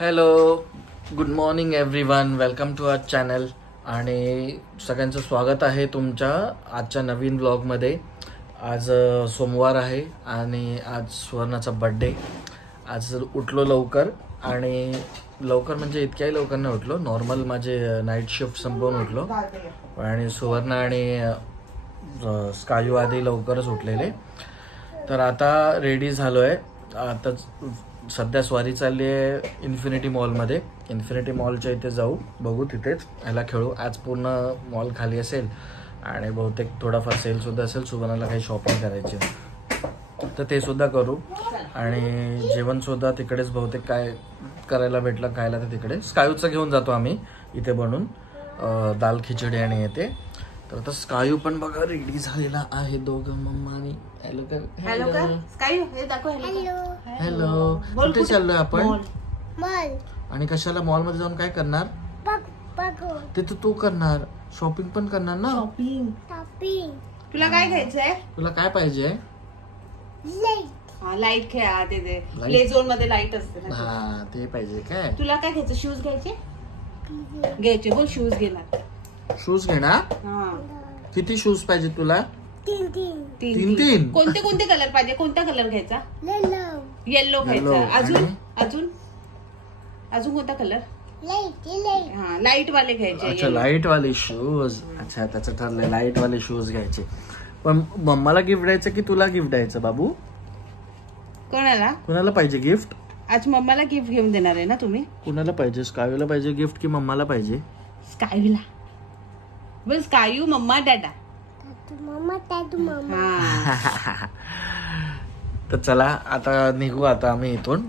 Hello, good morning everyone, welcome to our channel. आणि सगळ्यांचं स्वागत आहे तुमच्या आजच्या नवीन ब्लॉगमध्ये. आज सोमवार आहे आणि आज सुवर्णाचा बर्थडे. आज उठलो लवकर आणि लवकर म्हणजे इतक्याही लवकर नाही उठलो, नॉर्मल माझे नाईट शिफ्ट संपवून उठलो. आणि सुवर्ण आणि स्कायू आधी लवकरच उठलेले. तर आता रेडी झालो आहे. आता सध्या स्वारी चालली आहे इन्फिनिटी मॉलमध्ये. इन्फिनिटी मॉलच्या इथे जाऊ, बघू तिथेच ह्याला खेळू. आज पूर्ण मॉल खाली असेल आणि बहुतेक थोडाफार सेलसुद्धा असेल. सुवर्णाला काही शॉपिंग करायची तर ते सुद्धा करू. आणि जेवणसुद्धा तिकडेच बहुतेक काय करायला भेटलं खायला तर तिकडे स्कायूचं घेऊन जातो आम्ही इथे बनवून दाल खिचडी आणि येते. तर आता स्कायू पण बघा रेडी झालेला आहे. दोघं मम्मा आणि हॅलो कर. हॅलो कर स्कायू, हे दाखव. Hello hello. कुठे चाललोय आपण? मॉल. आणि कशाला मॉल मध्ये जाऊन काय करणार? ते तर तू करणार, शॉपिंग पण करणार ना. शॉपिंग. तुला काय घ्यायचंय? तुला काय पाहिजे? लाईट खेळा. ते प्ले झोन मध्ये लाईट असते ना. हा ते पाहिजे काय? तुला काय घ्यायचं? शूज घ्यायचे? बोल शूज घेणार. शूज घेणार? किती शूज पाहिजे तुला? तीन. कोणते कोणते कलर पाहिजे? कोणता कलर घ्यायचा? येल्लो घ्यायचा. अजून कोणता कलर? लाईट वाले घ्यायचे. अच्छा, लाईट वाले शूज. अच्छा, त्याचं ठरलंय लाईट वाले शूज घ्यायचे. पण मम्माला गिफ्ट द्यायचं की तुला गिफ्ट द्यायचं बाबू? कोणाला पाहिजे गिफ्ट? आज मम्माला गिफ्ट घेऊन देणार आहे ना तुम्ही? कुणाला पाहिजे? स्कायूला पाहिजे गिफ्ट की मम्माला पाहिजे? स्कायूला. बोल स्कायू मम्मा डॅडा. तर चला आता निघू आता आम्ही इथून.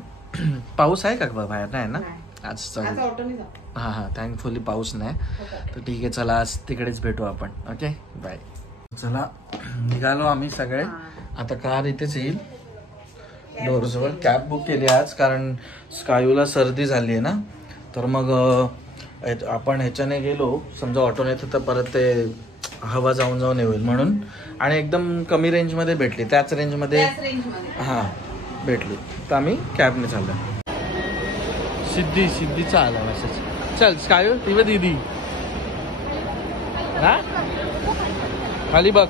पाऊस आहे का बाहेर? नाही ना आज. हा थँकफुली पाऊस नाही. तर ठीक आहे, चला आज तिकडेच भेटू आपण. Okay bye. चला निघालो आम्ही सगळे. आता कार इथेच येईल डोरजवळ. कॅब बुक केली आज कारण स्कायूला सर्दी झाली आहे ना. तर मग आपण ह्याच्याने गेलो समजा ऑटोने तर परत ते हवा जाऊन येईल म्हणून. आणि एकदम कमी रेंज मध्ये भेटली, त्याच रेंज मध्ये भेटली. तर आम्ही कॅबने चाललो. सिद्धीचा आला मेसेज. चल स्कायू ती व दीदी हा खाली बघ.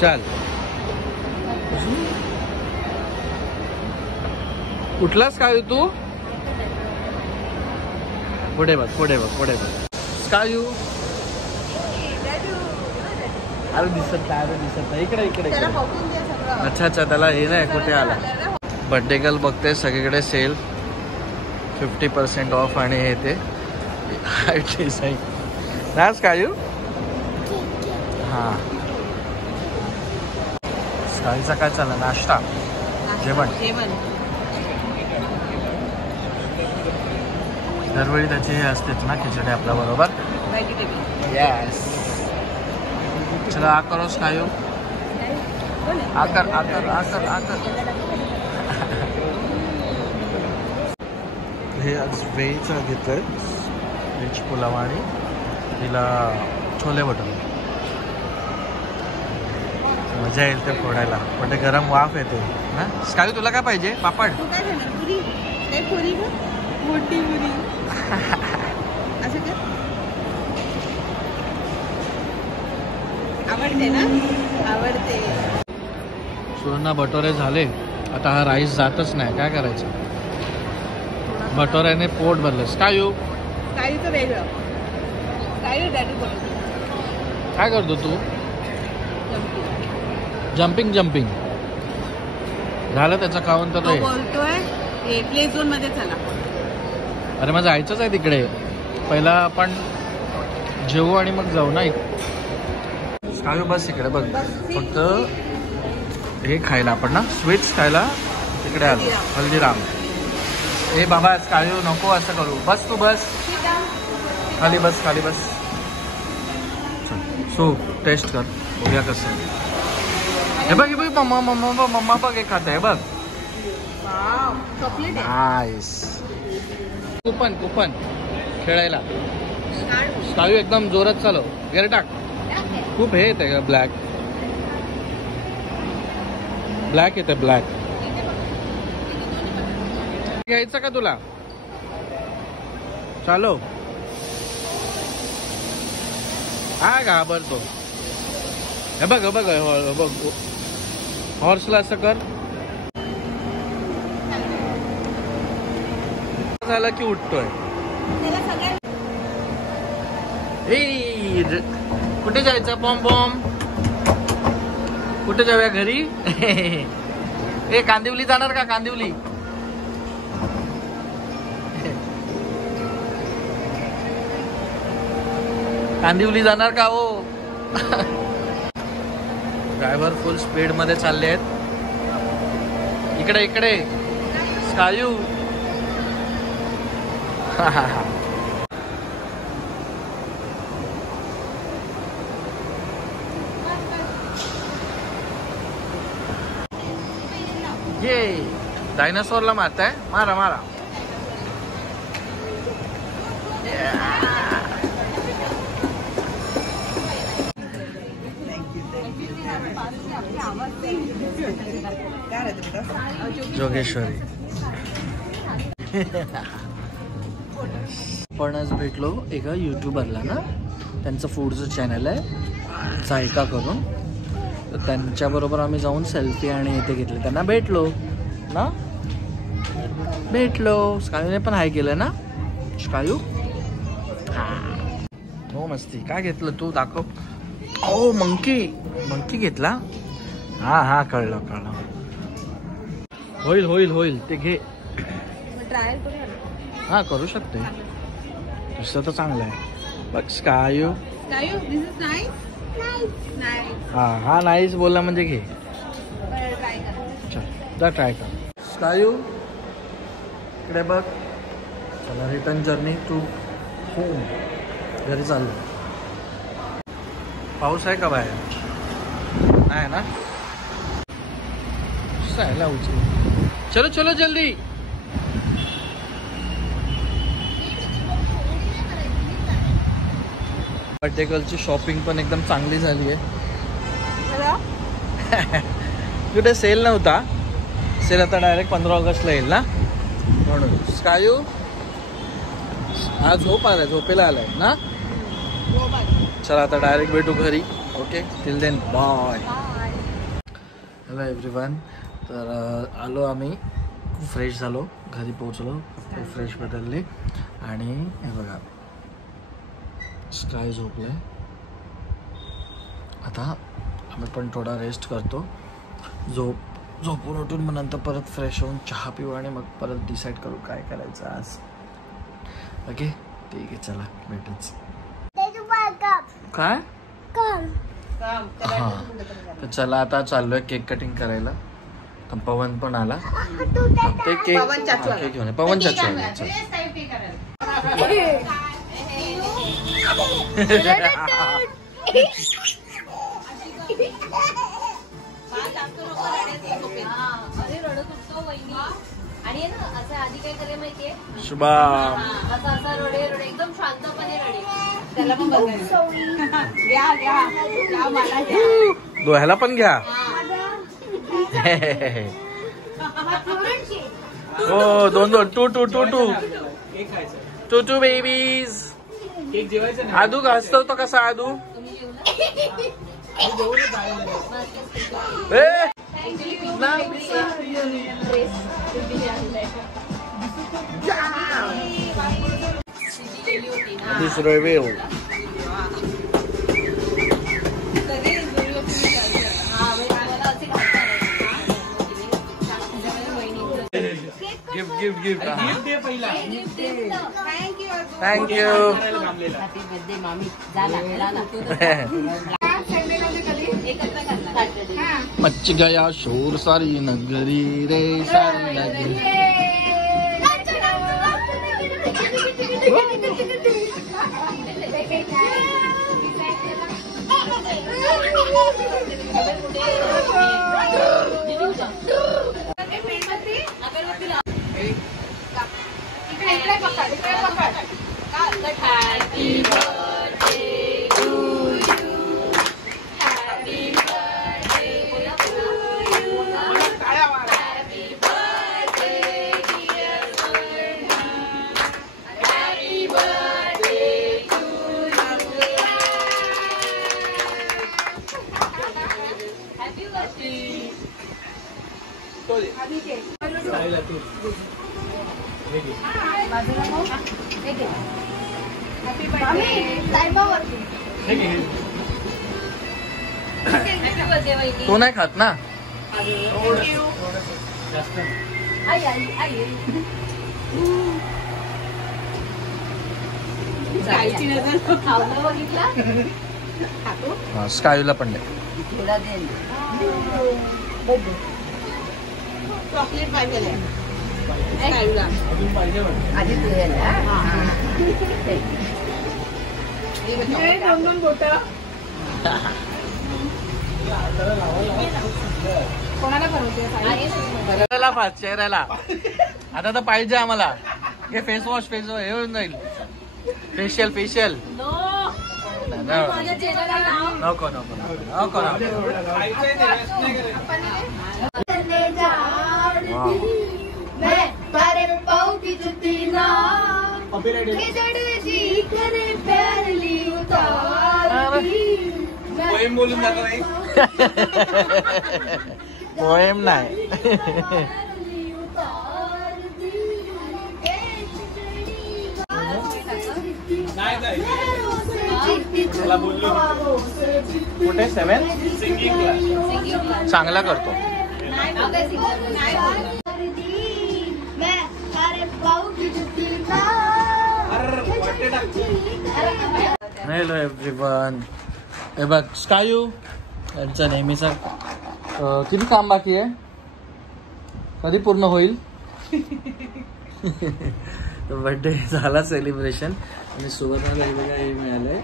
चल उठलास स्कायू तू? पुढे बघ. स्कायू अरे दिसत नाही. इकडे. अच्छा त्याला हे नाही कुठे आला. बर्थडे गर्ल बघते सगळीकडे सेल 50% ऑफ आणि हे ते ना स्कायू. स्कायूचा काय चालला? नाश्ता जेवण. दरवेळी त्याची हे असतेच ना खिचडी आपल्या बरोबर. येस. चला आ करो स्कायू. आकर. हे आज व्हेजचं घेतलंय, व्हेज पुलाव आणि तिला छोले भटुरे. मजा येईल ते फोडायला, पण ते गरम वाफ येते ना. स्कायू तुला काय पाहिजे? पापड? मोठी पुरी. आवडते ना? आवडते. सुवर्ण भटोरे झाले. आता हा राईस जातच नाही, काय करायचं? भटोऱ्याने पोट भरलं. स्कायूचं वेगळं. स्कायू डॅडी काय करतो तू? जम्पिंग झालं त्याचं खाऊन. तर बोलतोय प्ले झोन मध्ये चला. अरे मग जायचंच आहे तिकडे. पहिला आपण जेवू आणि मग जाऊ ना. स्कायू बस इकडे बघ. फक्त हे खायला आपण ना, स्वीट्स खायला तिकडे आलो. हल्दीराम. ए बाबा स्कायू नको असं करू. बस तू बस खाली बस. सो टेस्ट कर, बघूया कसं. हे बघ मम्मा बघ हे खात आहे बघ. नाईस. कुपन खेळायला. स्कायू एकदम जोरात चालव. गेअर टाक. खूप हे येते का? ब्लॅक येते. घ्यायचं का तुला? चालो. हा घाबरतो. हे बघ बघ बघ हॉर्सला असं कर. झाला की उठतोय. कुठे जायचं? पॉम पॉम. कुठे जाऊया? घरी. ए कांदिवली जाणार का? कांदिवली. कांदिवली जाणार का हो? ड्रायव्हर फुल स्पीड मध्ये चालले आहेत. इकडे इकडे स्कायू. ये डायनासोरला मारताय. मारा मारा. जोगेश्वरी. आपण आज भेटलो एका युट्यूबरला ना. त्यांचं फूडचं चॅनल आहे जायका करून. तर त्यांच्याबरोबर आम्ही जाऊन सेल्फी आणि इथे घेतले. त्यांना भेटलो ना. स्कायूने पण हाय केलं ना. स्कायू हो मस्ती. काय घेतलं तू? दाखव. ओ मंकी घेतला. हा हा कळलं. होईल ते घे. हा करू शकते. तसं तर चांगलं आहे. बघ स्कायू. हा नाईस बोलला म्हणजे घे. चल जा ट्राय कर. स्कायू इकडे बघ. चला रिटर्न जर्नी टू होम. घरी चाललो. पाऊस आहे का बाहेर? नाही ना. सायला उचल. चलो जल्दी. बर्थडे गर्लची शॉपिंग पण एकदम चांगली झाली आहे. कुठे सेल नव्हता. सेल आता डायरेक्ट 15 ऑगस्टला येईल ना म्हणून. स्कायू हा झोपेला आलाय ना. चला आता डायरेक्ट भेटू घरी. Okay till then bye. Hello everyone. तर आलो आम्ही. फ्रेश झालो. घरी पोहोचलो. फ्रेश बदलले आणि हे बघा स्काय झोपले. आता आम्ही पण थोडा रेस्ट करतो. झोपून उठून मग नंतर परत फ्रेश होऊन चहा पिऊ आणि मग परत डिसाईड करू काय करायचं आज. ओके ठीक आहे. चला भेटूच. काय हा तर चला आता चाललोय केक कटिंग करायला. पवन पण आला. ते केक घेऊन पवन चाचू आला. आणि ना असं आधी काय करे माहितीये. शुभा असं रडे एकदम शांतपणे रडे. त्याला पण घ्या मला दोह्याला पण घ्या. हो 2 2 बेबीज. आदू घासतो तो कसा आदू. दुसरं वेळ गिफ्ट दे पहिला. थँक्यू. हॅपी बर्थडे मामी. मच गया शोर सारी नगरी रे सारी नगरी. बाजूला मग हॅपी बर्थडे टाइमावरती. तू नाही खात ना? गाईची नजर खाऊन बघितला खातो. स्कायूला पण दे. चॉकलेट पाहिजे स्कायूला. आधी तू यायला दोन बोटं. कोणाला बनवते? चला फास्ट चेहऱ्याला आता तर पाहिजे आम्हाला. हे फेस वॉश हे होऊन जाईल. फेशियल नको नको नको पोएम नाही. कुठे 7 चांगला करतो. Hello everyone. हे बघ स्कायू यांचं नेहमीच किती काम बाकी आहे, कधी पूर्ण होईल. बर्थडे झाला सेलिब्रेशन आणि सुवर्णाला हे मिळालंय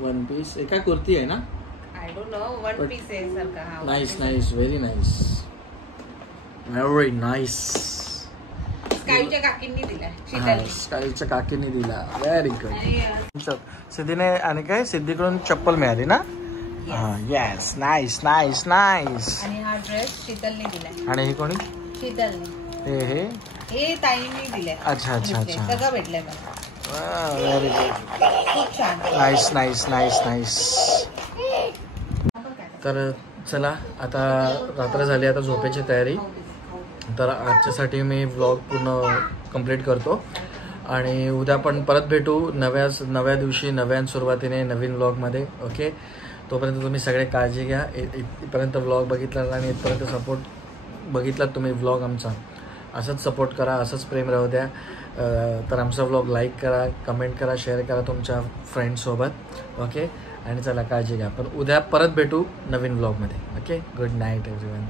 वन पीस. एका कुर्ती आहे ना? I don't know. One piece आहे सारखा. Nice nice very nice very nice. स्कायूच्या काकींनी दिला. शीतलने. स्काईच्या काकीने दिला. Very good. सिद्धीने आणि काय सिद्धीकडून चप्पल मिळाली ना? Yes nice nice nice. आणि हा ड्रेस शीतलने दिलाय. आणि हे कोणी? शीतलने. हे ताईंनी दिलाय. अच्छा अच्छा अच्छा. सगळं भेटलंय मला. Very good. खूप छान. Nice nice nice nice. तर चला आता रात्र झाली, आता झोपेची तयारी. तर आजच्यासाठी मी व्लॉग पूर्ण कंप्लीट करतो आणि उद्या पण परत भेटू नव्या दिवशी नव्या सुरुवातीने नवीन व्लॉगमध्ये. ओके, तोपर्यंत तुम्ही सगळे काळजी घ्या. इथपर्यंत व्लॉग बघितला आणि इथपर्यंत सपोर्ट बघितलात तुम्ही व्लॉग आमचा, असंच सपोर्ट करा, असंच प्रेम राहू द्या. तर आमचा व्लॉग लाईक करा, कमेंट करा, शेअर करा तुमच्या फ्रेंड्ससोबत. ओके, आणि चला काळजी घ्या. पण उद्या परत भेटू नवीन व्लॉगमध्ये. Okay, good night everyone.